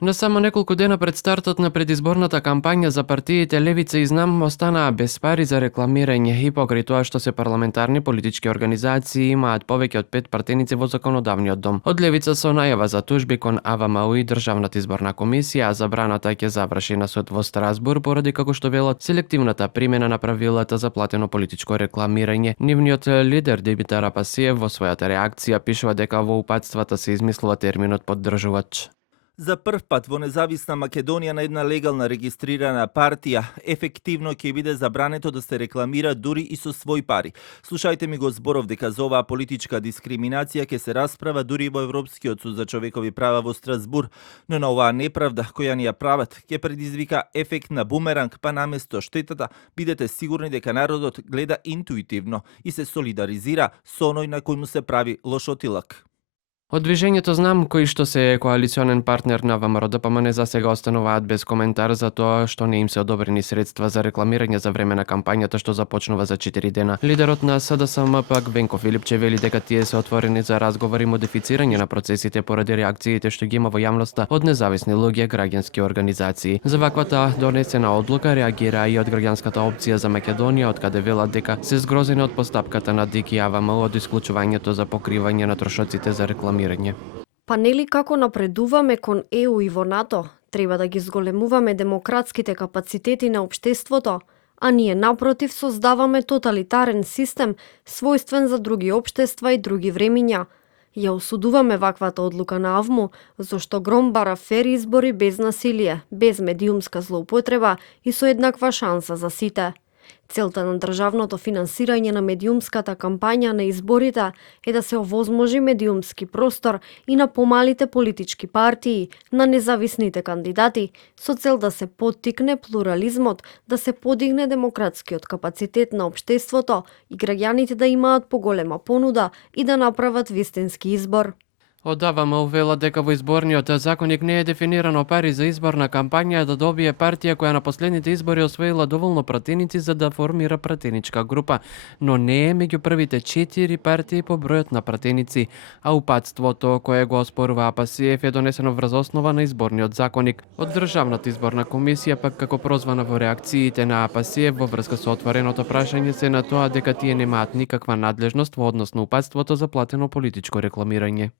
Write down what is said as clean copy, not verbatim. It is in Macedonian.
На само неколку дена пред стартот на предизборната кампања за партиите Левица и Знам останаа без пари за рекламирање и покрај тоа што се парламентарни политички организации имаат повеќе од 5 пратеници во законодавниот дом. Од Левица со најава за тужби кон АВМУ и Државната изборна комисија, а забраната ќе заврши на суд во Страсбург поради како што велат селективната примена на правилата за платено политичко рекламирање. Нивниот лидер Димитар Апасиев во својата реакција пишува дека во упатствата се измислува терминот поддржувач. За прв пат во независна Македонија на една легална регистрирана партија ефективно ќе биде забрането да се рекламира дури и со свој пари. Слушајте ми го зборов дека за оваа политичка дискриминација ќе се расправа дури во Европскиот суд за човекови права во Страсбург, но на оваа неправда која ни ја прават ќе предизвика ефект на бумеранг, па наместо штетата бидете сигурни дека народот гледа интуитивно и се солидаризира со оној на кој му се прави лошотилак. Од движењето Знам, кои што се коалиционен партнер на ВМРО-ДПМН за сега остануваат без коментар за тоа што не им се одобрени средства за рекламирање за време на кампањата што започнува за 4 дена. Лидерот на СДСМ пак Венко Филипче вели дека тие се отворени за разговор и модифицирање на процесите поради реакциите што ги има во јавноста од независни луѓе, граѓански организации. За ваквата донесена одлука реагира и од граѓанската опција за Македонија, од каде велат дека се згрозени од постапката на ДИК и АВМУ од исклучувањето за покривање на трошоците за рекламирање. Па нели како напредуваме кон ЕУ и во НАТО, треба да ги зголемуваме демократските капацитети на општеството, а ние напротив создаваме тоталитарен систем својствен за други општества и други времиња. Ја осудуваме ваквата одлука на АВМУ, зашто гром бара фер избори без насилие, без медиумска злоупотреба и со еднаква шанса за сите. Целта на државното финансирање на медиумската кампања на изборите е да се овозможи медиумски простор и на помалите политички партии, на независните кандидати, со цел да се поттикне плурализмот, да се подигне демократскиот капацитет на општеството и граѓаните да имаат поголема понуда и да направат вистински избор. Од АВМУ велат дека во изборниот законник не е дефинирано пари за изборна кампања да добие партија која на последните избори освоила доволно пратеници за да формира пратеничка група, но не е меѓу првите 4 партии по бројот на пратеници, а упатството кое го оспорува Апасиев е донесено врз основа на изборниот законник. Од Државната изборна комисија пак како прозвана во реакциите на Апасиев во врска со отвореното прашање се на тоа дека тие немаат никаква надлежност во однос на упатството за платено политичко рекламирање.